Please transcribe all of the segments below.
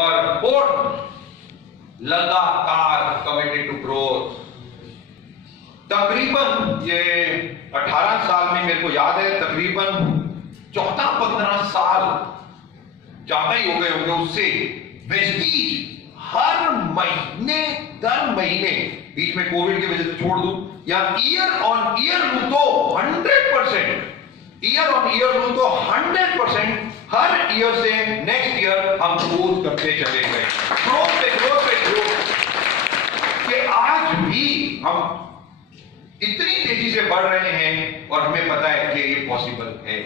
और फोर्थ, लगातार committed to growth. तकरीबन ये 18 साल में मेरे को याद है, तकरीबन 14-15 साल ज्यादा ही हो गए होंगे उससे, वेस्टीज हर महीने दर महीने, बीच में कोविड की वजह से छोड़ दूं, या ईयर ऑन ईयर लू तो 100%, ईयर ऑन ईयर लू तो 100% हर ईयर से नेक्स्ट ईयर हम ग्रोथ करते चले गए, ग्रोथ पे ग्रोथ पे ग्रोथ, कि आज भी हम इतनी तेजी से बढ़ रहे हैं और हमें पता है कि ये पॉसिबल है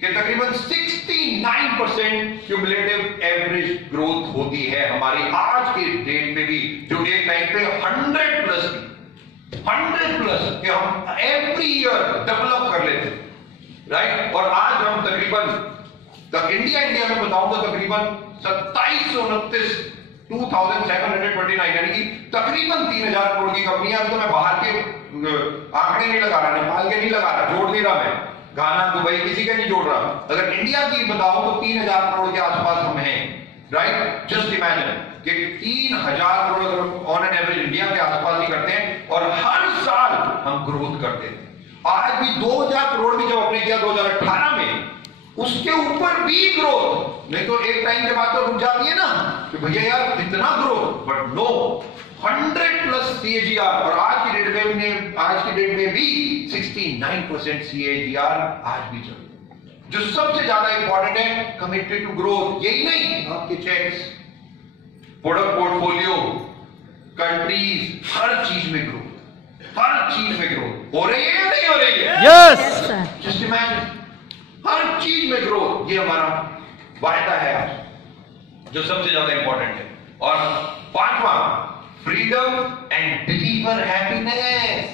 कि तकरीबन 69% क्यूमुलेटिव एवरेज ग्रोथ होती है हमारी आज के डेट में भी, जो एक टाइम पे 100 प्लस कि हम एवरी ईयर डेवलप कर लेते, राइट। और आज हम तकरीबन इंडिया में बताऊं तो तकरीबन 2729 यानी कि तकरीबन 3000 करोड़ की कंपनियां। तो मैं बाहर के आंकड़े नहीं लगा रहा, नेपाल के नहीं लगा रहा, जोड़ नहीं रहा मैं, घाना दुबई किसी का नहीं जोड़ रहा। अगर इंडिया की बताऊं तो 3000 करोड़ के आसपास हम हैं, राइट। जस्ट इमेजिन कि 3000 करोड़ अगर ऑन एन एवरेज इंडिया के आसपास ही करते हैं और हर साल हम ग्रोथ करते हैं। आज भी 2000 करोड़ भी जब अपने किया 2018 में, उसके ऊपर भी ग्रोथ, नहीं तो एक टाइम के बाद तो रुक जाती है ना कि भैया यार कितना growth, but no, 100 plus CAGR। और आज की डेट में भी 69% CAGR आज भी चल रही है। जो सबसे ज्यादा इंपॉर्टेंट है, कमिटेड टू ग्रोथ। यही नहीं, आपके चेक्स, प्रोडक्ट पोर्टफोलियो, कंट्रीज, हर चीज में ग्रोथ, हर चीज में ग्रोथ हो रही है या नहीं हो रही है? यस। जस्ट इमेजिन, हर चीज में ग्रोथ, ये हमारा वायदा है आज, जो सबसे ज्यादा इंपॉर्टेंट है। और पांचवा, freedom and deliver happiness.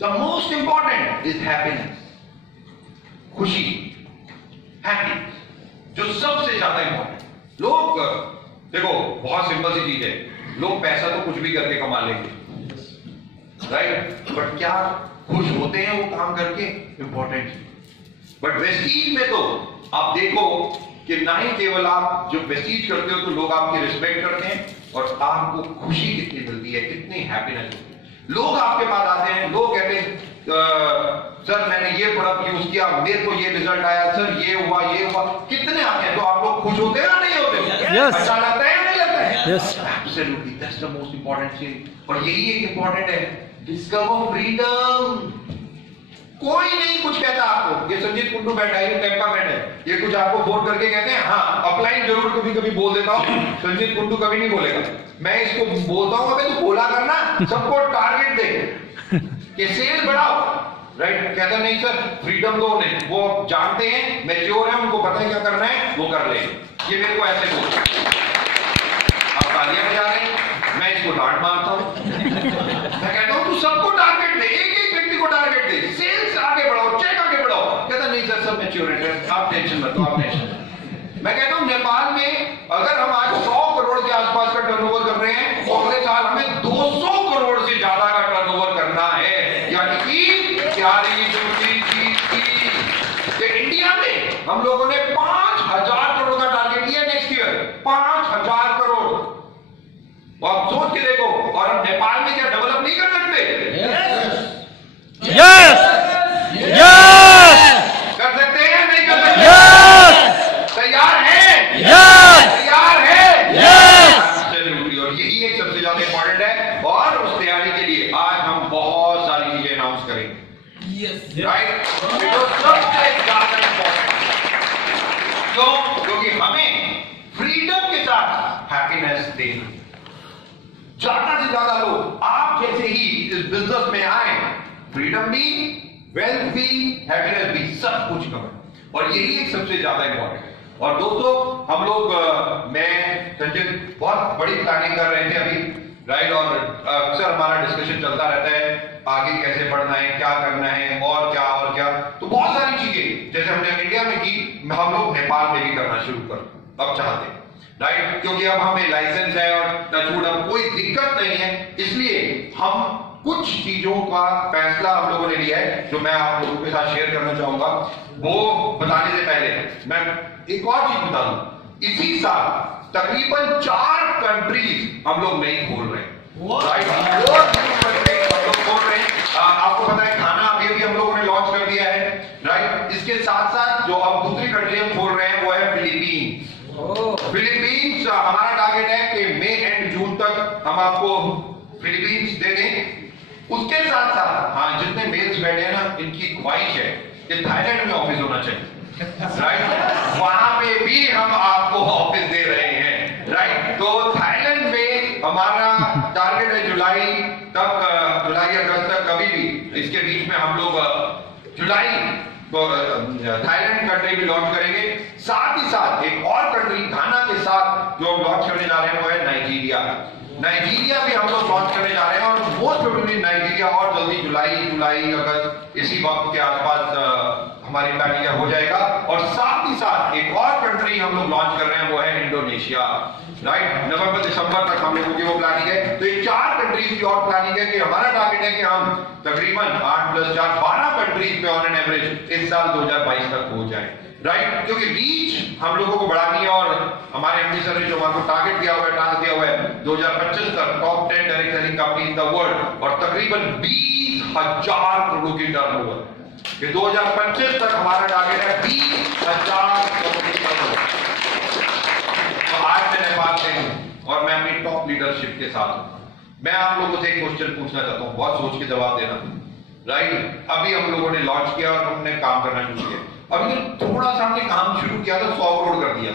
The most important is happiness, खुशी, हैप्पीनेस, जो सबसे ज्यादा इंपॉर्टेंट। लोग देखो, बहुत सिंपल सी चीज है, लोग पैसा तो कुछ भी करके कमा लेंगे, राइट, बट क्या खुश होते हैं वो काम करके? इंपॉर्टेंट। बट वेस्टीज में तो आप देखो कि ना ही केवल आप जब वेस्टीज करते हो तो लोग आपकी रिस्पेक्ट करते हैं और आपको खुशी कितनी मिलती है, कितनी हैप्पीनेस होती है। लोग आपके पास आते हैं, लोग कहते हैं सर मैंने ये प्रोडक्ट यूज किया, मेरे को ये रिजल्ट आया, सर ये हुआ ये हुआ, कितने आते हैं, तो आप लोग खुश होते हैं या नहीं होते? Yes. अच्छा लगता है या नहीं लगता है? Yes. Absolutely, that's the most important thing। और यही एक इंपॉर्टेंट है, डिस्कवर फ्रीडम। कोई नहीं कुछ कहता आपको, ये संजीत कुंडू बैठा है, ये टेम्परामेंट है, ये कुछ आपको फोन करके कहते हैं, हाँ अपलाइन जरूर कभी कभी बोल देता हूँ, संजीत कुंडू कभी नहीं बोलेगा, मैं इसको बोलता हूँ, अबे तू बोला करना, सबको टारगेट दे कि सेल बढ़ाओ, राइट। कहता नहीं सर फ्रीडम दो उन्हें, वो जानते हैं, मैच्योर है, उनको पता है क्या करना है, वो कर ले। ये मेरे को ऐसे बोल, आप तालियां बजा रहे हैं, मैं इसको डांट मारता हूँ, मैं कहता हूँ तू सबको टारगेट दे, एक एक व्यक्ति को टारगेट दे, सेल्स आगे बढ़ाओ, चेक आगे बढ़ाओ। कहता नहीं सर सब मैच्योर है, आप टेंशन मत लो, आप टेंशन। मैं कहता हूँ नेपाल में अगर हम आज 100 करोड़ के आसपास का टर्नओवर कर रहे हैं, तो अगले साल हमें 200 करोड़ से ज्यादा का टर्नओवर करना है, यानी कि प्यारी छोटी चीज की। इंडिया में हम लोगों ने 5000 करोड़ का टारगेट लिया नेक्स्ट ईयर, 5000 करोड़। आप सोच के देखो, और हम नेपाल में क्या डेवलप नहीं कर सकते? यस यस कर सकते हैं या नहीं कर सकते? यस। तैयार है? यस। तैयार है? यस। एब्सोल्युटली। और यही एक सबसे ज्यादा इंपॉर्टेंट है, और उस तैयारी के लिए आज हम बहुत सारी चीजें अनाउंस करेंगे, राइट। तो सबसे ज्यादा इंपॉर्टेंट क्यों? क्योंकि हमें फ्रीडम के साथ हैप्पीनेस देना। ज्यादा से ज्यादा लोग आप जैसे ही इस बिजनेस में आए, फ्रीडम भी, वेल्थ भी, हैप्पीनेस भी, सब कुछ कवर। और यही एक सबसे ज्यादा इंपॉर्टेंट है। और दोस्तों हम लोग मैं संजय बहुत बड़ी प्लानिंग कर रहे थे अभी, राइट। और अक्सर हमारा डिस्कशन चलता रहता है, आगे कैसे बढ़ना है, क्या करना है, और क्या। तो बहुत सारी चीजें जैसे हमने इंडिया में की, हम लोग नेपाल में भी करना शुरू कर अब चाहते हैं, राइट। क्योंकि अब हमें लाइसेंस है और टचवुड अब कोई दिक्कत नहीं है, इसलिए हम कुछ चीजों का फैसला हम लोगों ने लिया है जो मैं आप लोगों के साथ शेयर करना चाहूंगा। वो बताने से पहले मैं एक और चीज बता दूं, इसी साल तकरीबन 4 कंट्रीज हम लोग नहीं खोल रहे हैं, राइट? 4 कंट्रीज हम लोग खोल रहे हैं। आपको पता है खाना अभी हम लोगों ने लॉन्च कर दिया है, राइट? इसके साथ साथ जो अब दूसरी कंट्री हम खोल रहे हैं वो है फिलीपींस। फिलीपींस हमारा टारगेट है कि मई एंड जून तक हम आपको फिलीपींस दे दें। उसके साथ साथ हाँ, जितने मेल्स बैठे हैं ना, इनकी ख्वाहिश है कि थाईलैंड में ऑफिस होना चाहिए, राइट? वहां पे भी हम आपको ऑफिस दे रहे हैं, राइट? तो थाईलैंड में हमारा टारगेट है जुलाई अगस्त तक, कभी भी इसके बीच में हम लोग जुलाई थाईलैंड कंट्री भी लॉन्च करेंगे। साथ ही साथ एक और कंट्री घाना के साथ जो हम लॉन्च करने जा रहे हैं वो है नाइजीरिया। नाइजीरिया भी हम लोग लॉन्च करने जा रहे हैं, और मोस्ट प्रोबेबली नाइजीरिया और जल्दी जुलाई अगस्त इसी वक्त के आसपास हमारी प्लानिंग हो जाएगा। और साथ ही साथ एक और कंट्री हम लोग लॉन्च कर रहे हैं वो है इंडोनेशिया, राइट? नवंबर दिसंबर तक हम लोगों की वो प्लानिंग है। तो ये 4 कंट्रीज की और प्लानिंग है कि हमारा टारगेट है कि हम तकरीबन 8 + 4 12 कंट्रीज में ऑन एन एवरेज इस साल 2022 तक हो जाए, राइट? क्योंकि रीच हम लोगों को बढ़ानी है, और हमारे एमडी सर ने जो हमारे टारगेट दिया हुआ है, टास्क दिया हुआ है 2025 तक top 10 direct selling company in the world, और तकरीबन 20,000 करोड़ की टर्नओवर। ये 2025 तक हमारा टारगेट है 20,000 करोड़ की टर्नओवर। तो आज मैं नेपाल से हूं और मैं अपनी टॉप लीडरशिप के साथ हूं। मैं आप लोगों से एक क्वेश्चन पूछना चाहता हूं, बहुत सोच के जवाब देना, राइट? अभी हम लोगों ने लॉन्च किया और हमने काम करना शुरू किया। अभी तो थोड़ा सा हमने काम शुरू किया तो 100 करोड़ कर दिया,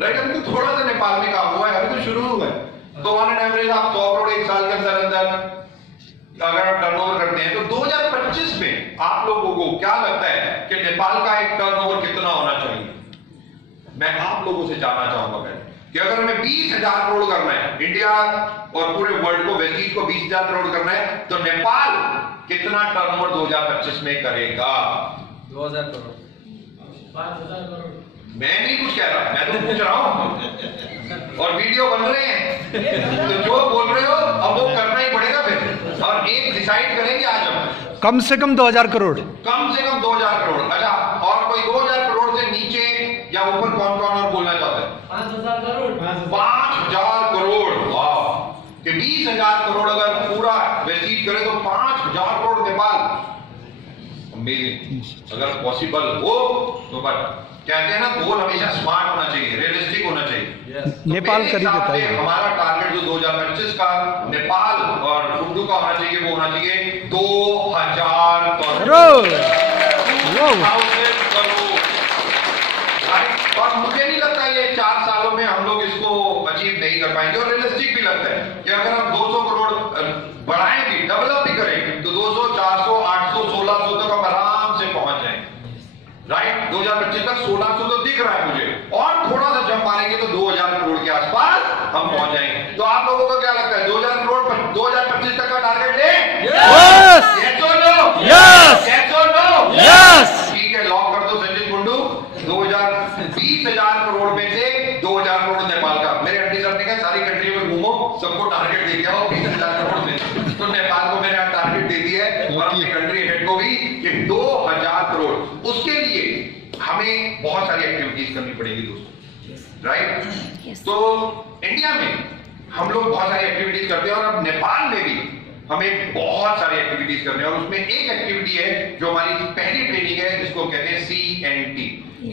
राइट? अभी तो थोड़ा सा नेपाल में काम हुआ है, अभी तो शुरू हुआ है। तो ऑन एन एवरेज आप 100 करोड़ एक साल के अंदर अगर आप टर्नओवर करते हैं, तो 2025 में आप लोगों को क्या लगता है कि नेपाल का एक टर्नओवर कितना होना चाहिए? मैं आप लोगों से जानना चाहूंगा पहले कि अगर हमें 20,000 करोड़ करना है, इंडिया और पूरे वर्ल्ड को, वेस्टीज को 20,000 करोड़ करना है, तो नेपाल कितना टर्नओवर 2025 में करेगा? 2,000 करोड़, 5,000 करोड़। मैं नहीं कुछ कह रहा, मैं तो पूछ रहा हूं, और वीडियो बन रहे हैं, तो जो बोल रहे हो अब वो करना ही पड़ेगा फिर। और एक डिसाइड करेंगे आज हम, कम से कम 2,000 करोड़। कम से कम 2,000 करोड़। अच्छा, और कोई 2,000 करोड़ से नीचे या ऊपर कौन कौन और बोलना चाहता है? 5,000 करोड़। 5,000 करोड़, वाह! कि 20,000 करोड़ अगर पूरा वेस्टीज करे तो 5,000 करोड़ नेपाल। अमेजिंग। अगर पॉसिबल हो तो, बट कहते हैं ना, गोल हमेशा स्मार्ट होना चाहिए, रियलिस्टिक होना चाहिए। तो नेपाल कर ही देता है। हमारा टारगेट जो 2025 का नेपाल और कुंडू का होना चाहिए, वो होना चाहिए 2,000 करोड़। और मुझे नहीं लगता ये 4 सालों में हम लोग इसको अचीव नहीं कर पाएंगे, और रियलिस्टिक भी लगता है कि अगर हम 200 करोड़ बढ़ाएं भी, डेवलप भी करें, तो 200, 400, 800, 1,600 तक हम आराम से पहुंच जाएंगे, राइट? 2025 तक 1,600 तो दिख रहा है मुझे, और थोड़ा सा जंप मारेंगे तो 2,000 करोड़ के आसपास हम पहुंच जाएंगे। तो आप लोगों को क्या लगता है, 2,000 करोड़ 2025 तक का टारगेट ले? Yes! Yes or no? Yes! Yes or no? Yes! ठीक है, लॉक कर दो संजीत कुंडू। 20,000 करोड़ में से 2,000 करोड़ नेपाल का। मेरे एमडी सर ने कहा सारी कंट्री में घूमो, सबको टारगेट दे दिया हो 20,000 करोड़ में। तो नेपाल को मैंने टारगेट दे दिया है, और अपनी कंट्री हेड को भी, कि 2,000 करोड़। उसके लिए हमें बहुत सारी एक्टिविटीज करनी पड़ेगी दोस्तों, राइट? तो इंडिया में हम लोग बहुत सारी एक्टिविटीज करते हैं, और अब नेपाल में भी हमें बहुत सारी एक्टिविटीज करनी है। और उसमें एक एक्टिविटी है जो हमारी पहली ट्रेनिंग है, जिसको कहते हैं CNT,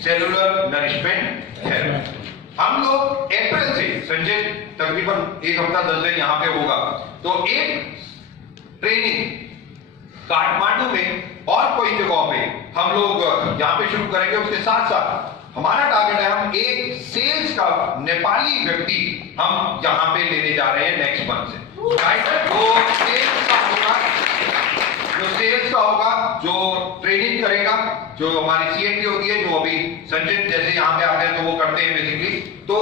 सेलुलर नरिशमेंट थेरेपी। हम लोग अप्रैल से, संजय तकरीबन 1 हफ्ता 10 दिन यहाँ पे होगा, तो एक ट्रेनिंग काठमांडू में और कोई जगह पे हम लोग यहाँ पे शुरू करेंगे। उसके साथ साथ हमारा टारगेट है, हम एक सेल्स का नेपाली व्यक्ति हम यहाँ पे लेने जा रहे हैं नेक्स्ट मंथ से, राइट? तो सेल्स का होगा, जो ट्रेनिंग करेगा, जो हमारी CNT होती है, जो अभी संजित जैसे यहाँ पे आते हैं तो वो करते हैं बेसिकली। तो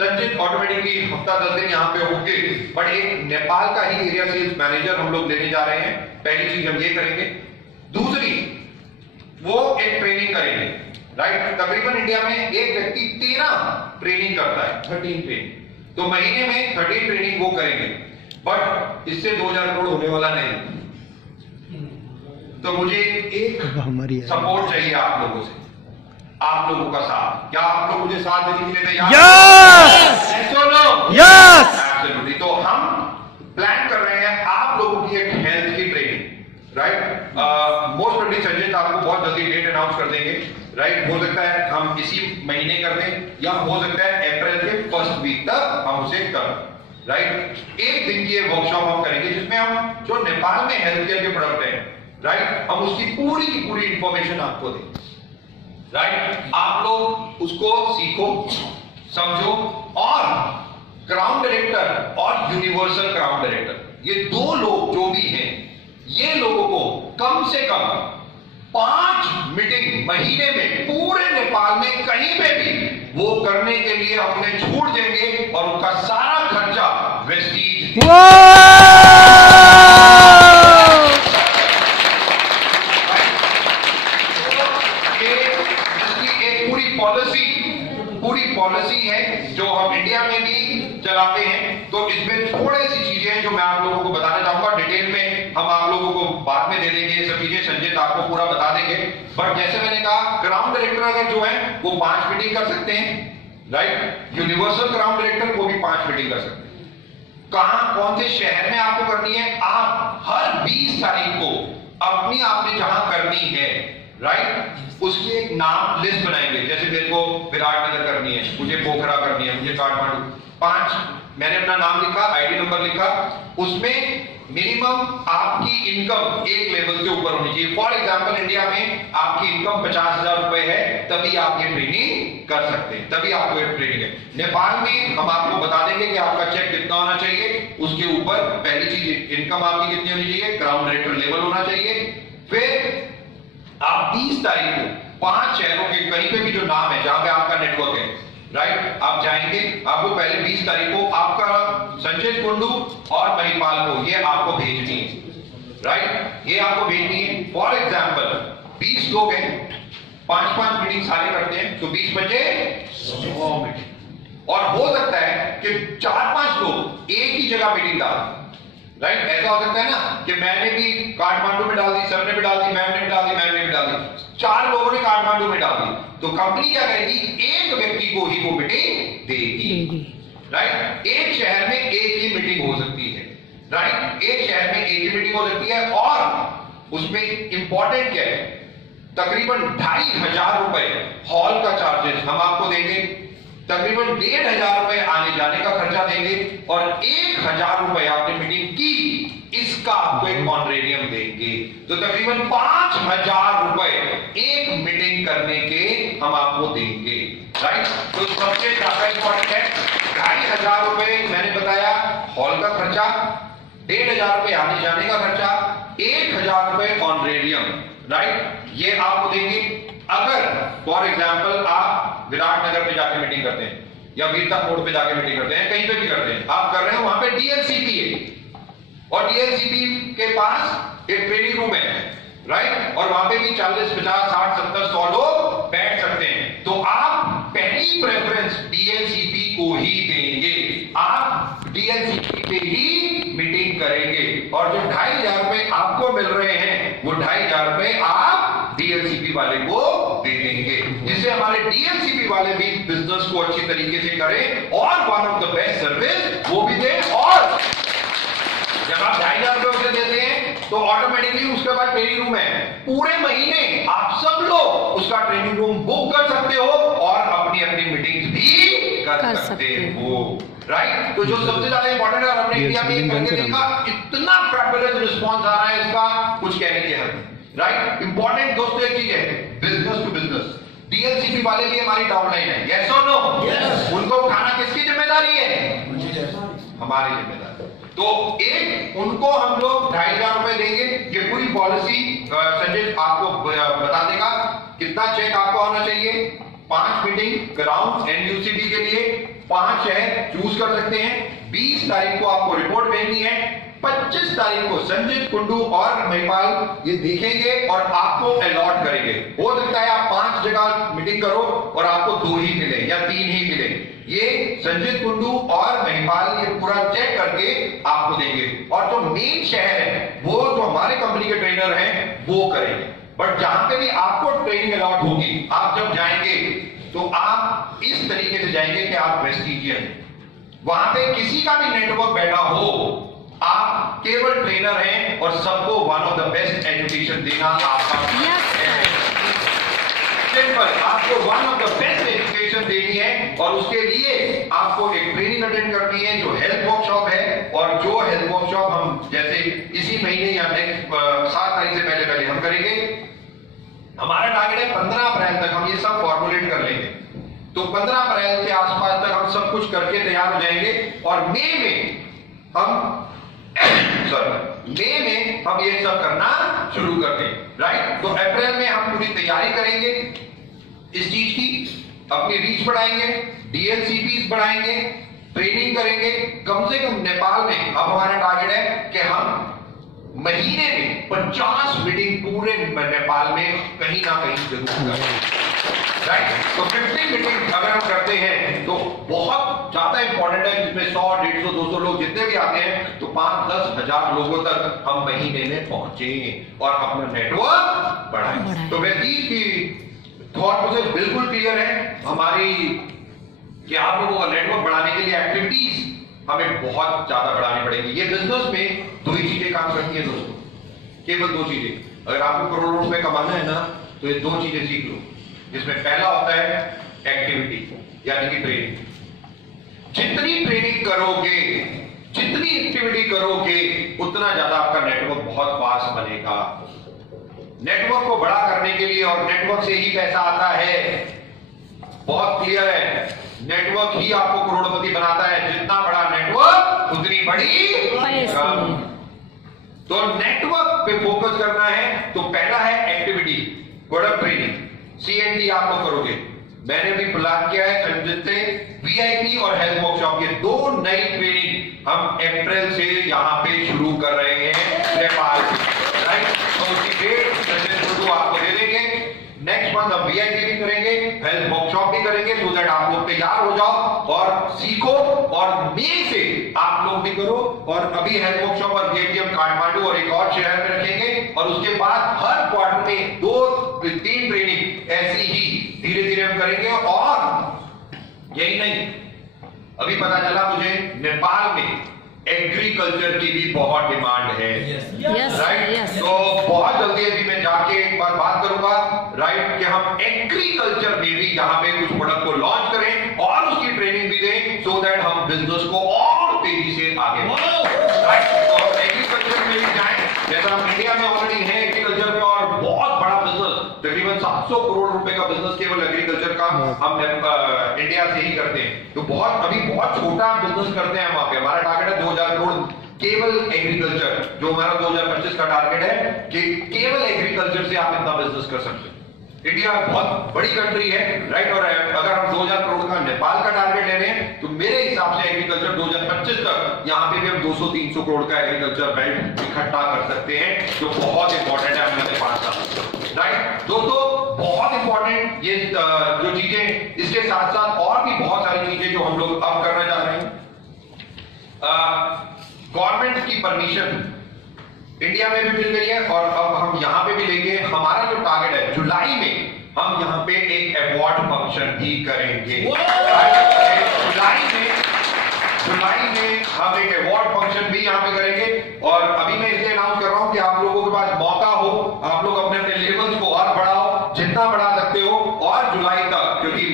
संजित ऑटोमेटिकली हफ्ता 10 दिन यहाँ पे होंगे, बट एक नेपाल का ही एरिया सेल्स मैनेजर हम लोग लेने जा रहे हैं। पहली चीज हम ये करेंगे। दूसरी, वो एक ट्रेनिंग करेंगे, राइट? तकरीबन इंडिया में एक व्यक्ति 13 ट्रेनिंग करता है, 13 ट्रेनिंग। तो महीने में 13 ट्रेनिंग वो करेंगे, बट इससे 2,000 करोड़ होने वाला नहीं। तो मुझे एक सपोर्ट चाहिए आप लोगों से। आप लोगों का साथ। क्या आप लोग मुझे साथ देने के लिए तैयार? Yes yes. एब्सोल्युटली। तो हम प्लान कर रहे हैं आप लोगों की एक हेल्थ की training, right. Most probably Sanjay आपको बहुत जल्दी डेट अनाउंस कर देंगे, राइट। हो सकता है हम इसी महीने कर दें या हो सकता है अप्रैल के फर्स्ट वीक तक हम उसे कर, राइट। एक दिन की वर्कशॉप हम करेंगे जिसमें हम जो नेपाल में हेल्थ केयर के प्रोडक्ट हैं, राइट, हम उसकी पूरी की पूरी इंफॉर्मेशन आपको दें, राइट। आप लोग उसको सीखो, समझो, और क्राउन डायरेक्टर और यूनिवर्सल क्राउन डायरेक्टर ये दो लोग जो भी हैं, ये लोगों को कम से कम 5 मीटिंग महीने में पूरे नेपाल में कहीं पे भी वो करने के लिए हमने छूट देंगे और उनका सारा खर्चा वेस्टीज पूरी पॉलिसी है जो हम इंडिया में भी चलाते हैं। तो इसमें थोड़ी सी चीजें हैं जो मैं आप लोगों को बताना चाहूंगा। डिटेल में हम आप लोगों को बाद में दे देंगे, ये सब चीजें संजय आपको पूरा बता देंगे। बट जैसे मैंने कहा, क्राउन डायरेक्टर अगर जो है वो 5 मीटिंग कर सकते हैं, राइट। यूनिवर्सल क्राउन डायरेक्टर वो भी 5 मीटिंग कर सकते हैं। कहां, कौन से शहर में आपको करनी है? आप हर 20 तारीख को अपनी आपने जहां करनी है, राइट, उसकी एक नाम लिस्ट बनाएंगे। जैसे मेरे को विराटनगर करनी है, मुझे पोखरा करनी है, मुझे काठमांडू, 5 मैंने अपना नाम लिखा, आईडी नंबर लिखा, उसमें मिनिमम आपकी इनकम एक लेवल से ऊपर होनी चाहिए। फॉर एग्जांपल इंडिया में आपकी इनकम 50,000 रुपए है, तभी आप ये ट्रेनिंग कर सकते हैं, तभी आपको ये ट्रेनिंग है। नेपाल में हम आपको बता देंगे कि आपका चेक कितना होना चाहिए। उसके ऊपर पहली चीज इनकम आपकी कितनी होनी चाहिए, क्राउन डायरेक्टर लेवल होना चाहिए। फिर आप 20 तारीख को 5 शहरों के कहीं पे भी जो नाम है जहां पे आपका नेटवर्क है, राइट, आप जाएंगे। आपको पहले 20 तारीख को आपका संजय कुंडू और महिपाल को ये आपको भेजनी है, राइट, ये आपको भेजनी है। फॉर एग्जांपल 20 लोग हैं, 5-5 मीटिंग सारे करते हैं, तो 20 बचे 100 मीटिंग। और हो सकता है कि 4-5 लोग एक ही जगह मीटिंग डाल, राइट। ऐसा हो सकता है ना कि मैंने भी काठमांडू में डाल दी, सर ने भी डाल दी, मैम ने भी डाल दी, मैम ने भी डाल दी, 4 लोगों ने काठमांडू में डाल दी, तो कंपनी क्या करेगी, एक व्यक्ति को ही वो मीटिंग देगी, राइट। एक शहर में एक ही मीटिंग हो सकती है, राइट, एक शहर में एक ही मीटिंग हो सकती है। और उसमें इंपॉर्टेंट क्या है, तकरीबन 2,500 रुपए हॉल का चार्जेस हम आपको देंगे, तकरीबन 1,500 रुपए आने जाने का खर्चा देंगे, और 1,000 रुपए आपने मीटिंग की इसका आपको एक ऑनरेरियम देंगे। तो तकरीबन 5,000 रुपए एक मीटिंग करने के हम आपको देंगे, राइट। तो सबसे ज्यादा इंपॉर्टेंट है 2,500 रुपए मैंने बताया हॉल का खर्चा, 1,500 रुपए आने जाने का खर्चा, 1,000 रुपए ऑनरेरियम, राइट, ये आपको देंगे। अगर फॉर एग्जाम्पल आप विराटनगर में जाके मीटिंग करते हैं या वीरता मोड़ पे जाके मीटिंग करते हैं, कहीं पे भी करते हैं, आप कर रहे हो, वहां पे डीएलसीपी है और डीएलसीपी के पास एक ट्रेनिंग रूम है, राइट, और वहां पे भी 40, 50, 60, 70, 100 लोग बैठ सकते हैं। तो आप पहली प्रेफरेंस डीएलसीपी को ही देंगे, आप डीएलसीपी पे ही मीटिंग करेंगे, और जो 2,500 रुपए आपको मिल रहे हैं वो 2,500 रुपए आप डीएलसीपी वाले को दे देंगे, जिससे हमारे डीएलसीपी वाले भी बिजनेस को अच्छी तरीके से करें और one of the best service वो भी दें। और जब आप 2,500 रुपए उसे देते हैं तो ऑटोमेटिकली उसके बाद ट्रेनिंग रूम है, पूरे महीने आप सब लोग उसका ट्रेनिंग रूम बुक कर सकते हो और अपनी अपनी मीटिंग भी कर सकते हो, राइट। तो जो सबसे ज्यादा इंपॉर्टेंट है, और हमने इंडिया में करके देखा, इतना फैबुलस रिस्पॉन्स आ रहा है इसका, कुछ कहने की हद नहीं, राइट। इंपॉर्टेंट दोस्तों एक चीज है, बिजनेस टू बिजनेस डीएलसीपी वाले भी हमारी डाउनलाइन है, यस और नो? यस। उनको उठाना किसकी जिम्मेदारी है? हमारी जिम्मेदारी। तो एक उनको हम लोग 2,500 रुपए देंगे, ये पूरी पॉलिसी संजय आपको बता देगा कितना चेक आपको होना चाहिए। 5 मीटिंग क्राउन एनयूसीटी के लिए 5 शहर चूज कर सकते हैं। 20 तारीख को आपको रिपोर्ट भेजनी है, 25 तारीख को संजय कुंडू और महिपाल ये देखेंगे और आपको अलॉट करेंगे। हो सकता है आप 5 जगह मीटिंग करो और आपको 2 ही मिले या 3 ही मिले, ये संजय कुंडू और महिपाल ये पूरा चेक करके आपको देंगे, और जो मेन शहर है वो जो हमारे कंपनी के ट्रेनर हैं वो करेंगे, बट जहां पे भी आपको ट्रेनिंग अलॉट होगी, आप जब जाएंगे तो आप इस तरीके से जाएंगे कि आप वेस्टिजियन, वहां पे किसी का भी नेटवर्क बैठा हो, आप केवल ट्रेनर हैं और सबको one of the best education देना आपका सिंपल। आपको one of the best education देनी है और उसके लिए आपको एक ट्रेनिंग अटेंड करनी है जो हेल्थ वर्कशॉप है। और जो हेल्थ वर्कशॉप हम जैसे इसी महीने या नेक्स्ट 7 तारीख से पहले हम करेंगे। हमारा टारगेट है 15 अप्रैल तक हम ये सब फॉर्मुलेट कर लेंगे। तो 15 अप्रैल के आसपास तक हम सब कुछ करके तैयार हो जाएंगे और मई में हम ये सब करना शुरू कर दें, राइट। तो अप्रैल में हम पूरी तैयारी करेंगे इस चीज की, अपनी रीच बढ़ाएंगे, डीएलसीपीस बढ़ाएंगे, ट्रेनिंग करेंगे। कम से कम नेपाल में अब हमारा टारगेट है कि हम महीने में 50 मीटिंग पूरे नेपाल में कहीं ना कहीं जरूर करें, राइट। तो 50 मीटिंग अगर हम करते हैं तो बहुत ज्यादा इंपॉर्टेंट है, जिसमें 100, 150, 200 लोग जितने भी आते हैं तो 5-10 हजार लोगों तक हम महीने में पहुंचे और अपना नेटवर्क बढ़ाएं। तो वेस्टीज की थॉट प्रोसेस बिल्कुल क्लियर है हमारी कि आप लोगों का नेटवर्क बढ़ाने के लिए एक्टिविटीज हमें बहुत ज्यादा बढ़ानी पड़ेगी। ये बिजनेस में 2 ही चीजें काम करती है दोस्तों, केवल 2 चीजें। अगर आपको करोड़ों रुपए कमाना है ना तो ये 2 चीजें सीख लो, जिसमें पहला होता है एक्टिविटी यानी कि ट्रेनिंग। जितनी ट्रेनिंग करोगे, जितनी एक्टिविटी करोगे, उतना ज्यादा आपका नेटवर्क बहुत फास्ट बनेगा। नेटवर्क को बड़ा करने के लिए, और नेटवर्क से ही पैसा आता है, बहुत क्लियर है। नेटवर्क ही आपको करोड़पति बनाता है। जितना बड़ा नेटवर्क उतनी बड़ी रकम। तो नेटवर्क पे फोकस करना है। तो पहला है एक्टिविटी, प्रोडक्ट ट्रेनिंग, CNT आप लोग करोगे। मैंने भी प्लान किया है संयुक्त से VIP और हेल्थ वर्कशॉप, ये 2 नई ट्रेनिंग हम अप्रैल से यहां पे शुरू कर रहे हैं नेपाल, राइट। तो उसकी डेट संजय आपको दे देंगे। नेक्स्ट मंथ हम VIP भी करेंगे, हेल्थ वर्कशॉप भी करेंगे, सो दैट आप लोग तैयार हो जाओ और सीखो। और मई से आप लोग भी करो। और अभी हेल्थ वर्कशॉप और VIP हम काठमांडू और एक और शहर में रखेंगे और उसके बाद हर क्वार्टर में 2-3 ट्रेनिंग ऐसी ही धीरे धीरे हम करेंगे। और यही नहीं, अभी पता चला मुझे नेपाल में एग्रीकल्चर की भी बहुत डिमांड है, राइट। तो बहुत जल्दी अभी मैं जाके एक बार बात करूंगा, राइट, कि हम एग्रीकल्चर में भी यहाँ पे कुछ प्रोडक्ट को लॉन्च करें और उसकी ट्रेनिंग भी दें, सो दैट हम बिजनेस को और तेजी से आगे बढ़ाएं, राइट। तो एग्रीकल्चर में भी जाएं, जैसा हम इंडिया में ऑलरेडी है एग्रीकल्चर में, और बहुत बड़ा बिजनेस, तकरीबन 700 करोड़ रुपए का बिजनेस केवल एग्रीकल्चर का हम इंडिया से ही करते हैं। तो अभी बहुत छोटा बिजनेस करते हैं वहां पे। हमारा टारगेट है 2000 करोड़ केवल एग्रीकल्चर, जो हमारा 2025 का टारगेट है कि केवल एग्रीकल्चर से आप इतना बिजनेस कर सकते हैं। इंडिया बहुत बड़ी कंट्री है, राइट। और अगर हम 2000 करोड़ का नेपाल का टारगेट ले रहे हैं तो मेरे हिसाब से एग्रीकल्चर 2025 तक यहाँ पे भी हम 200-300 करोड़ का एग्रीकल्चर बेल्ट इकट्ठा कर सकते हैं, जो बहुत इंपॉर्टेंट है हमारे 5 साल, राइट। दोस्तों बहुत इंपॉर्टेंट ये जो चीजें, इसके साथ साथ और भी बहुत सारी चीजें जो हम लोग अब करना चाह रहे हैं। गवर्नमेंट की परमिशन इंडिया में भी मिल गई है और अब हम यहां पे भी लेंगे। हमारा जो टारगेट है जुलाई में हम यहां पे एक अवार्ड फंक्शन भी करेंगे। जुलाई में हम एक अवार्ड फंक्शन भी यहां पे करेंगे। और अभी मैं इसलिए अनाउंस कर रहा हूं कि आप लोगों के पास मौका हो, आप लोग अपने अपने लेवल्स को और बढ़ाओ, जितना बढ़ा सकते हो। और जुलाई तक, क्योंकि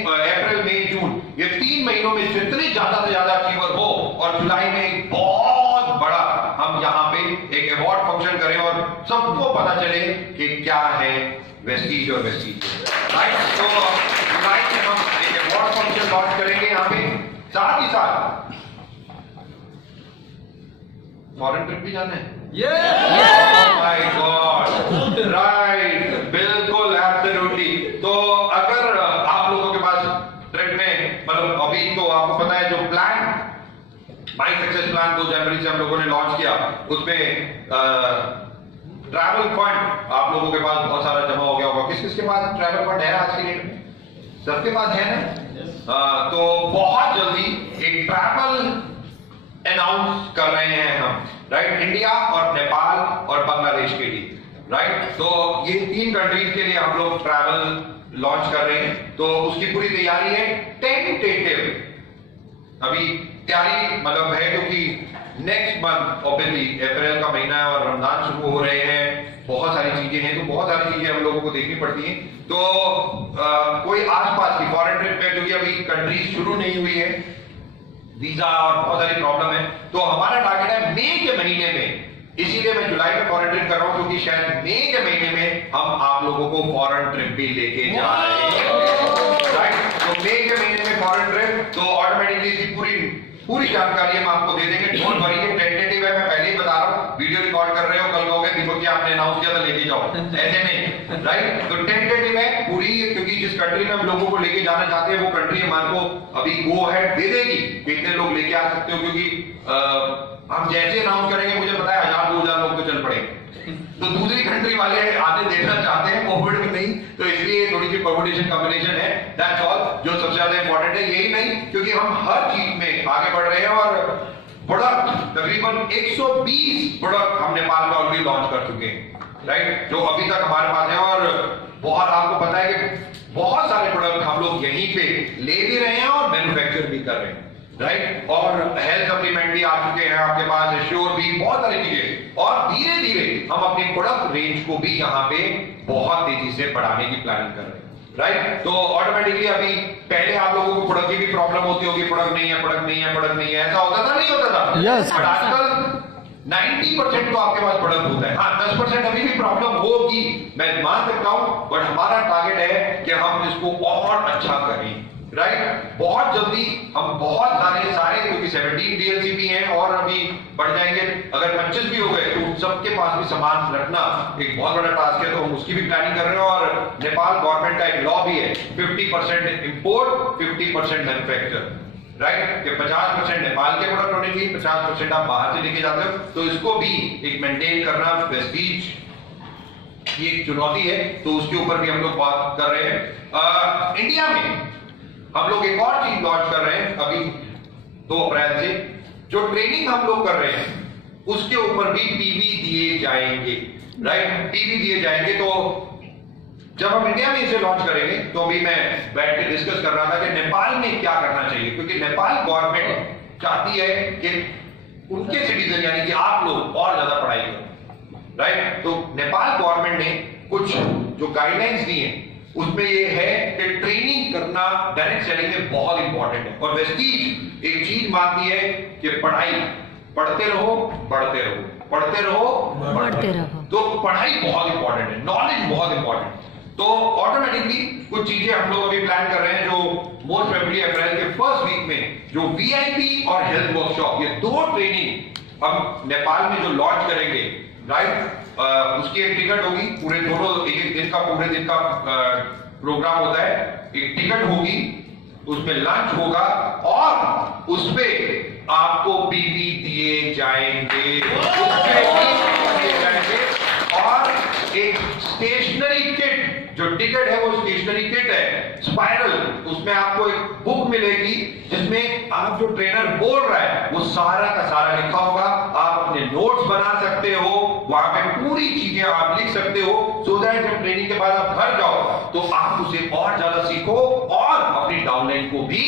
अप्रैल, मई, जून, ये 3 महीनों में जितने ज्यादा से ज्यादा अचीवर हो, और जुलाई में एक बहुत बड़ा हम यहाँ पे एक अवार्ड फंक्शन करें और सबको पता चले कि क्या है वेस्टीज और वेस्टीज, राइट। तो जुलाई में हम एक अवार्ड फंक्शन लॉन्च करेंगे यहाँ पे। साथ ही साथ फॉरेन ट्रिप भी जाना है। माय गॉड, राइट, बिल्कुल, एब्सोल्युटली। तो अगर आप लोगों के पास ट्रिप में, मतलब अभी तो आपको पता है जो प्लान माई सक्सेस प्लान 2 जनवरी से हम लोगों ने लॉन्च किया, उसमें ट्रैवल फंड आप लोगों के पास बहुत सारा जमा हो गया होगा। किस किस के पास ट्रैवल फंड है आज की डेट में? सबके पास है ना? तो बहुत जल्दी एक ट्रैवल अनाउंस कर रहे हैं हम, राइट। इंडिया और नेपाल और बांग्लादेश के लिए राइट। तो ये 3 कंट्रीज के लिए हम लोग ट्रैवल लॉन्च कर रहे हैं, तो उसकी पूरी तैयारी है। टेंटेटिव अभी तैयारी मतलब है, क्योंकि नेक्स्ट मंथ ऑब्वियसली अप्रैल का महीना है और रमजान शुरू हो रहे हैं, बहुत सारी चीजें हैं, तो बहुत सारी चीजें हम लोगों को देखनी पड़ती हैं। तो कोई आसपास की फॉरेन ट्रिप में, क्योंकि अभी कंट्रीज शुरू नहीं हुई है, वीजा और बहुत सारी प्रॉब्लम है, तो हमारा टारगेट है मई के महीने में। इसीलिए मैं जुलाई में फॉरेन ट्रिप कर रहा हूं, क्योंकि शायद मई के महीने में हम आप लोगों को फॉरेन ट्रिप भी लेके जा रहे हैं, राइट। तो मई के महीने में फॉरेन ट्रिप, तो ऑटोमेटिकली इसकी पूरी जानकारी हम आपको दे देंगे। डोंट वरी, टेंटेटिव है, मैं पहले ही बता रहा हूं। वीडियो रिकॉर्ड कर रहे हो, कल कहोगे दीपक जी आपने अनाउंस किया था लेके जाओ, ऐसे नहीं, राइट। तो टेंटेटिव है पूरी, क्योंकि जिस कंट्री में हम लोगों को लेके जाना चाहते हैं वो कंट्री हमारे को अभी गो हेड दे देगी, कितने लोग लेके आ सकते हो, क्योंकि हम जैसे अनाउंस करेंगे मुझे पता है 1000-2000 लोग तो चल पड़ेंगे। तो दूसरी कंट्री वाले आने देखना चाहते हैं, कोविड में नहीं, तो इसलिए थोड़ी सी परमुटेशन कॉम्बिनेशन है, दैट्स ऑल। जो सबसे ज्यादा इंपॉर्टेंट है यही नहीं, क्योंकि हम हर चीज में आगे बढ़ रहे हैं और प्रोडक्ट तकरीबन 120 प्रोडक्ट हम नेपाल में ऑलरेडी लॉन्च कर चुके हैं, राइट, जो अभी तक हमारे पास है। और बहुत आपको पता है कि बहुत सारे प्रोडक्ट हम लोग यहीं पे ले भी रहे हैं और मैन्युफैक्चर भी कर रहे हैं, राइट। और हेल्थ सप्लीमेंट भी आ चुके हैं आपके पास, श्योर भी, बहुत सारी चीजें, और धीरे धीरे हम अपनी प्रोडक्ट रेंज को भी यहाँ पे बहुत तेजी से बढ़ाने की प्लानिंग कर रहे हैं, राइट। तो ऑटोमेटिकली अभी पहले आप लोगों को प्रोडक्ट की भी प्रॉब्लम होती होगी, प्रोडक्ट नहीं है, प्रोडक्ट नहीं है, प्रोडक्ट नहीं है, ऐसा होता था, नहीं होता था? Yes. बट आजकल 90% तो आपके पास प्रोडक्ट होता है। हाँ, 10% अभी भी प्रॉब्लम होगी, मैं मान सकता हूं, बट हमारा टारगेट है कि हम इसको और अच्छा करें, राइट। बहुत जल्दी हम बहुत सारे, क्योंकि 17 डीएलसीपी हैं और अभी बढ़ जाएंगे, अगर 25 भी हो गए तो सबके पास भी सामान रखना एक बहुत बड़ा टास्क है, तो हम उसकी भी प्लानिंग कर रहे हैं। और नेपाल गवर्नमेंट का एक लॉ भी है, 50% इंपोर्ट 50% मैन्युफैक्चर, राइट, कि 50% नेपाल के प्रोडक्ट होने चाहिए, 50% आप बाहर से लेके जाते हो, तो इसको भी एक मेंटेन करना वेस्टीज की एक चुनौती है, तो उसके ऊपर भी हम लोग बात कर रहे हैं। इंडिया में हम लोग एक और चीज लॉन्च कर रहे हैं अभी 2 अप्रैल से, जो ट्रेनिंग हम लोग कर रहे हैं उसके ऊपर भी पीवी दिए जाएंगे, राइट, पीवी दिए जाएंगे। तो जब हम इंडिया में इसे लॉन्च करेंगे, तो अभी मैं बैठ के डिस्कस कर रहा था कि नेपाल में क्या करना चाहिए, क्योंकि नेपाल गवर्नमेंट चाहती है कि उनके सिटीजन यानी कि आप लोग और ज्यादा पढ़ाई करें, राइट। तो नेपाल गवर्नमेंट ने कुछ जो गाइडलाइंस दी हैं उसमें ये है कि ट्रेनिंग करना डायरेक्ट सेलिंग में बहुत इंपॉर्टेंट है। और वेस्टीज एक चीज मानती है कि पढ़ाई पढ़ते रहो, बढ़ते रहो, पढ़ते रहो, बढ़ते रहो, तो पढ़ाई बहुत इंपॉर्टेंट है, नॉलेज बहुत इंपॉर्टेंट। तो ऑटोमेटिकली कुछ चीजें हम लोग अभी प्लान कर रहे हैं, जो मोस्ट प्रोबेबली अप्रैल के फर्स्ट वीक में जो वीआईपी और हेल्थ वर्कशॉप, ये 2 ट्रेनिंग हम नेपाल में जो लॉन्च करेंगे, राइट, उसकी एक टिकट होगी, पूरे दोनों एक दिन का, पूरे दिन का प्रोग्राम होता है, एक टिकट होगी, उसमें लंच होगा और उसपे आपको पीवी दिए जाएंगे, और एक स्टेशनरी किट, जो टिकट है वो स्टेशनरी किट है, स्पाइरल, उसमें आपको एक बुक मिलेगी जिसमें आप जो ट्रेनर बोल रहा है वो सारा का सारा लिखा होगा, आप अपने नोट्स बना सकते हो, वहां पे पूरी चीजें आप लिख सकते हो, सो दैट जब ट्रेनिंग के बाद आप घर जाओ तो आप उसे और ज्यादा सीखो और अपनी डाउनलाइन को भी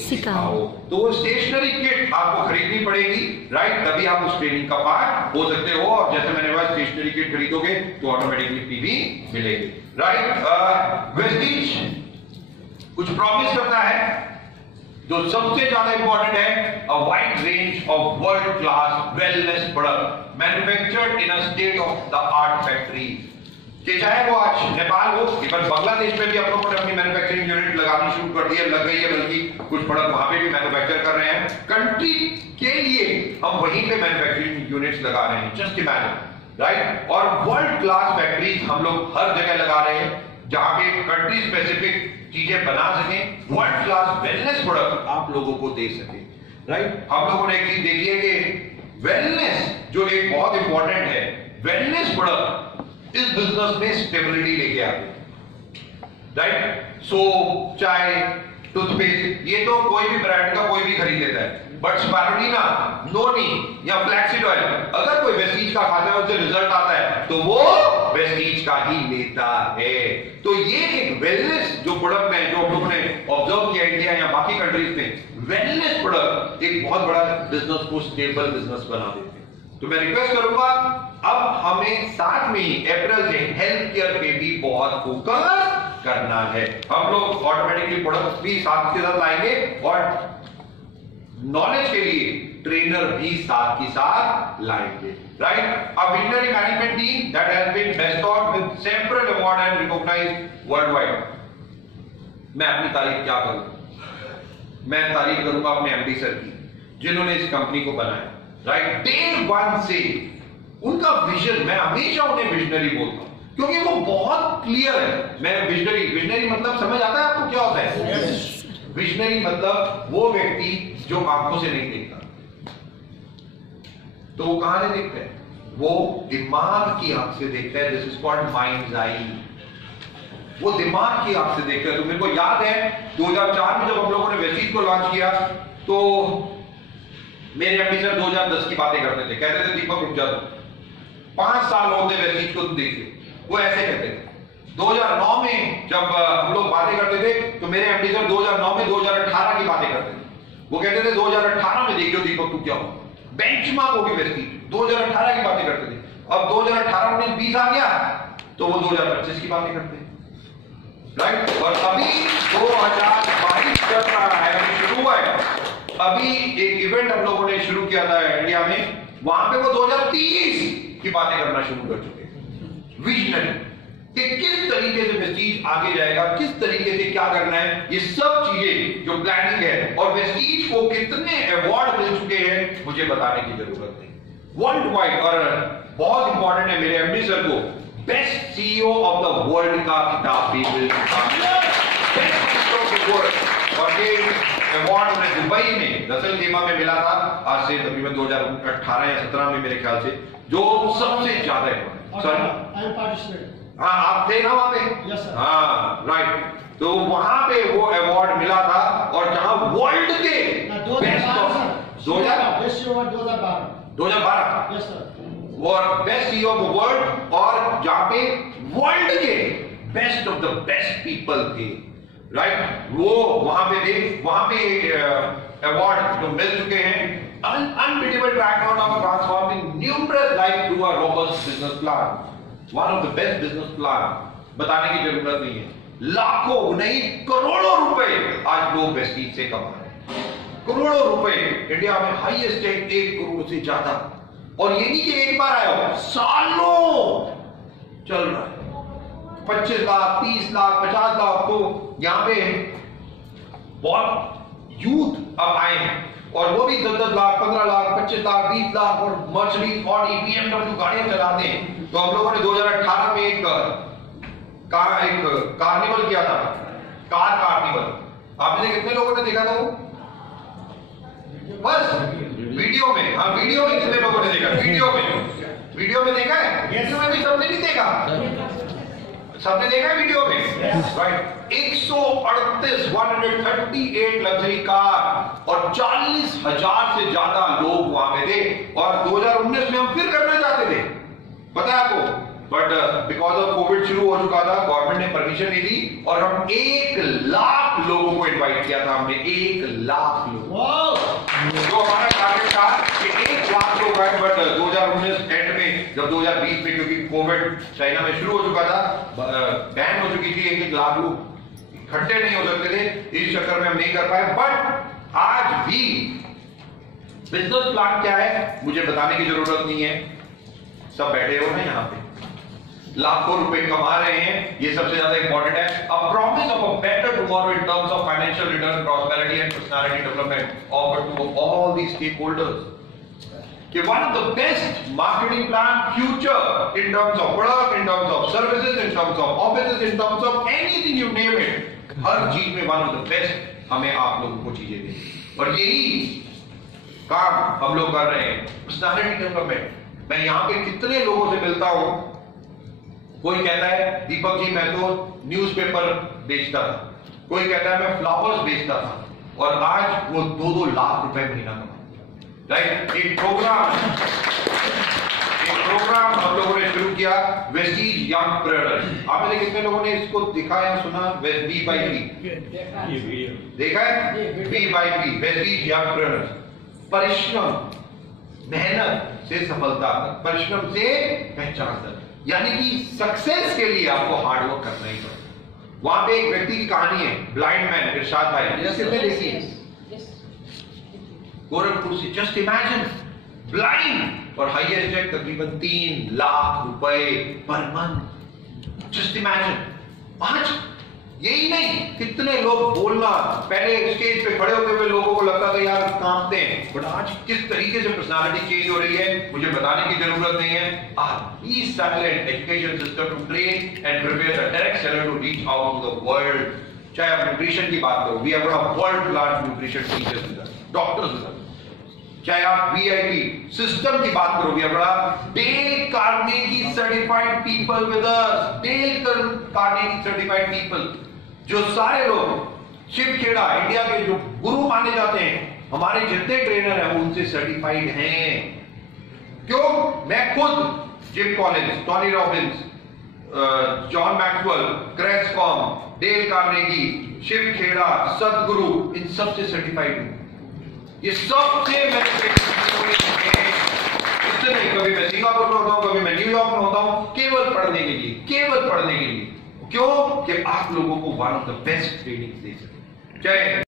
सिखाओ। तो वो स्टेशनरी किट आपको खरीदनी पड़ेगी, राइट, तभी आप उस ट्रेनिंग का पार्ट हो सकते हो। और जैसे मैंने कहा, स्टेशनरी किट खरीदोगे तो ऑटोमेटिकली पीवी मिलेगी, राइट। वेस्टीज कुछ प्रॉमिस करता है, जो सबसे ज्यादा इंपॉर्टेंट है, a wide range of world class wellness product manufactured in a state of the art factory, कि चाहे वो आज नेपाल हो, इवन बांग्लादेश में भी हम लोगों ने अपनी मैन्युफैक्चरिंग यूनिट लगानी शुरू कर दी है, लग गई है, बल्कि कुछ प्रोडक्ट वहां पे भी मैन्युफैक्चर कर रहे हैं। कंट्री के लिए हम वहीं पे मैन्युफैक्चरिंग यूनिट्स लगा रहे हैं, जस्ट इमेजिन, राइट। और वर्ल्ड क्लास फैक्ट्रीज हम लोग हर जगह लगा रहे हैं, जहां पे कंट्री स्पेसिफिक चीजें बना सकें, वर्ल्ड क्लास वेलनेस प्रोडक्ट आप लोगों को दे सके, राइट। हम लोगों ने एक चीज देखी है कि वेलनेस जो एक बहुत इंपॉर्टेंट है, वेलनेस प्रोडक्ट इस बिजनेस में स्टेबिलिटी लेके आते, राइट। सोप, चाय, टूथपेस्ट, ये तो कोई भी ब्रांड का कोई भी खरीद लेता है, बट स्पारुलिना, नोनी या फ्लैक्सीड ऑयल, अगर कोई वेस्टीज का खाता है, उससे रिजल्ट आता है, तो वो वेस्टीज का ही लेता है। तो ये एक वेलनेस जो प्रोडक्ट है, जो हम लोगों ने ऑब्जर्व किया इंडिया या बाकी कंट्रीज में, वेलनेस प्रोडक्ट एक बहुत बड़ा बिजनेस को स्टेबल बिजनेस बना देते हैं। तो मैं रिक्वेस्ट करूंगा अब हमें साथ में ही अप्रैल से हेल्थ केयर पे भी बहुत फोकस करना है। हम लोग ऑटोमेटिकली प्रोडक्ट्स भी साथ के साथ लाएंगे और नॉलेज के लिए ट्रेनर भी साथ ही साथ लाएंगे, right? A visionary management team that has been bestowed with several award and recognized worldwide। मैं अपनी तारीफ क्या करूं? मैं तारीफ करूंगा अपने एमडी सर की, जिन्होंने इस कंपनी को बनाया, राइट? डे वन से उनका विजन, मैं हमेशा उन्हें विजनरी बोलता हूं क्योंकि वो बहुत क्लियर है। मैं विजनरी मतलब समझ आता है आपको क्या होता है? विजनरी मतलब वो व्यक्ति जो आंखों से नहीं देखता, तो वो कहां से देखता है? वो दिमाग की आंख से देखता है। दिस इज कॉल्ड माइंड्स आई। वो दिमाग की आंख से देखता है। तो मेरे को याद है 2004 में जब हम लोगों ने वेस्टीज को लॉन्च किया, तो मेरे एमडी सर 2010 की बातें करते थे, कहते थे दीपक रुक जा, 5 साल होते वेस्टीज को तुम देखिए। वो ऐसे कहते थे। 2009 में जब हम लोग बातें करते थे, तो मेरे एमडी सर 2009 में 2018 की बातें करते थे। वो कहते थे 2018 में देखियो दीपक तू क्या हो, बेंचमार्क होगी वेस्टीज। 2018 की बातें करते थे। अब 2018 19 20 आ गया, तो वो 2025 की बातें करते हैं, राइट? और अभी 2022 चल रहा है, शुरू हुआ है। अभी एक इवेंट हम लोगों ने शुरू किया था इंडिया में, वहां पे वो 2030 की बातें करना शुरू कर चुके हैं। विजनरी कि किस तरीके से वेस्टीज आगे जाएगा, किस तरीके से क्या करना है, ये सब चीजें जो प्लानिंग है, और वेस्टीज को कितने अवार्ड मिल चुके हैं मुझे बताने की जरूरत नहीं, वर्ल्ड वाइड। और बहुत इंपॉर्टेंट है, मेरे एमडी सर को best CEO of the world का खिताब भी मिल चुका है, best CEO of the world. और ये अवार्ड उन्हें दुबई में रसल खेमा में मिला था, आज से तकरीबन 2018 या 17 में मेरे ख्याल से, जो सबसे ज्यादा है। हाँ, आप थे ना वहां पे? Yes sir. हाँ, राइट। तो वहां पे वो अवार्ड मिला था, और जहां वर्ल्ड के 2012 यस सर, और best CEO of the world, और जहां पे वर्ल्ड के best of the best people थे, राइट? वो वहां पे थे। वहां पे अवार्ड जो मिल चुके हैं, unbeatable track record of transforming numerous lives through a robust business plan, one of the best business plan। बताने की जरूरत नहीं है, लाखों नहीं करोड़ों रुपए आज लोग वेस्टीज से कमा रहे हैं। करोड़ों रुपए इंडिया में हाईएस्ट है, 1 करोड़ से ज्यादा। और ये नहीं कि एक बार आया हो, सालों चल रहा है। 25 लाख 30 लाख 50 लाख। तो यहां पे बहुत यूथ अब आए हैं, और वो भी 10-10 लाख 15 लाख 25 लाख 20 लाख, और मर्सिडीज ऑडी BMW गाड़ियां चलाते हैं। तो हम लोगों ने 2018 में एक कार्निवल किया था, कार कार्निवल। आपने कितने लोगों ने देखा था वो? बस वीडियो में। हाँ, वीडियो में कितने लोगों ने देखा? वीडियो में देखा है? वीडियो में भी सबने नहीं देखा? सबने देखा है वीडियो में, राइट? 138 लग्जरी कार और 40,000 से ज्यादा लोग वहां पे थे। और 2019 में हम फिर करना चाहते थे, पता है आपको, बट बिकॉज ऑफ कोविड शुरू हो चुका था, गवर्नमेंट ने परमिशन नहीं दी, और हम 1 लाख लोगों को इनवाइट किया था। हमने 1 लाख लोग, जो हमारा टारगेट था कि 1 लाख लोग आए। बट 2019 एंड में, जब 2020 में, क्योंकि कोविड चाइना में शुरू हो चुका था, बैन हो चुकी थी, 1 लाख लोग इकट्ठे नहीं हो सकते थे, इस चक्कर में हम नहीं कर पाए। बट आज भी बिजनेस प्लान क्या है मुझे बताने की जरूरत नहीं है, सब बैठे हो ना यहाँ पे, लाखों रुपए कमा रहे हैं, ये सबसे ज्यादा इंपॉर्टेंट है। A promise of a better tomorrow in terms of financial return, prosperity and personality development offered to all the stakeholders. कि one of the best marketing plan future in terms of product, in terms of services, in terms of offices, in terms of anything you name it, हर चीज में one of the best हमें आप लोगों को चीजें दें। और यही काम हम लोग कर रहे हैं, पर्सनालिटी डेवलपमेंट। मैं यहाँ पे कितने लोगों से मिलता हूं, कोई कहता है दीपक जी मैं तो न्यूज़पेपर बेचता था, कोई कहता है मैं फ्लावर्स बेचता था, और आज वो 2-2 लाख रुपए महीना कमाता है, राइट? एक एक प्रोग्राम हम लोगों ने शुरू किया, वेस्टीज यंग प्रेरणर्स। आप में से कितने लोगों ने इसको देखा या सुना? बी बाई बी देखा है? B by B, Vestige young प्रेरणर्स। परिश्रम, मेहनत से सफलता तक, परिश्रम से पहचान तक, यानी कि सक्सेस के लिए आपको हार्डवर्क करना ही पड़ेगा। वहां पे एक व्यक्ति की कहानी है, ब्लाइंड मैन, इरशाद भाई, किसने देखी? गोरखपुर से। जस्ट इमेजिन, ब्लाइंड और हाईएस्ट चेक तकरीबन 3 लाख रुपए पर मंथ। Just imagine. आज यही नहीं, कितने लोग बोलना, पहले स्टेज पे खड़े होते हुए लोगों को लगता था यार कांपते हैं, बट आज किस तरीके से पर्सनालिटी चेंज हो रही है मुझे बताने की जरूरत नहीं है। आज east silent education system to train and prepare the direct seller to reach out to the world. चाहे आप न्यूट्रिशन की बात करो, we have a world class nutrition teachers, doctors. चाहे आप वीआईपी सिस्टम की बात करो, we have a Dale Carnegie certified people with us, Dale Carnegie certified people, जो सारे लोग शिव खेड़ा इंडिया के जो गुरु माने जाते हैं, हमारे जितने ट्रेनर हैं उनसे सर्टिफाइड हैं। क्यों? मैं खुद Jim Collins, Tony Robbins, John Maxwell, क्रेस कॉम, डेल कार्नेगी, शिव खेड़ा, सदगुरु, इन सब से सर्टिफाइड हूं। ये सबसे मैंने कभी मैं सिंगापुर में होता हूं, कभी मैं न्यूयॉर्क में होता हूं, केवल पढ़ने के लिए, केवल पढ़ने के लिए। क्यों? कि आप लोगों को one of the best training दे सके। जय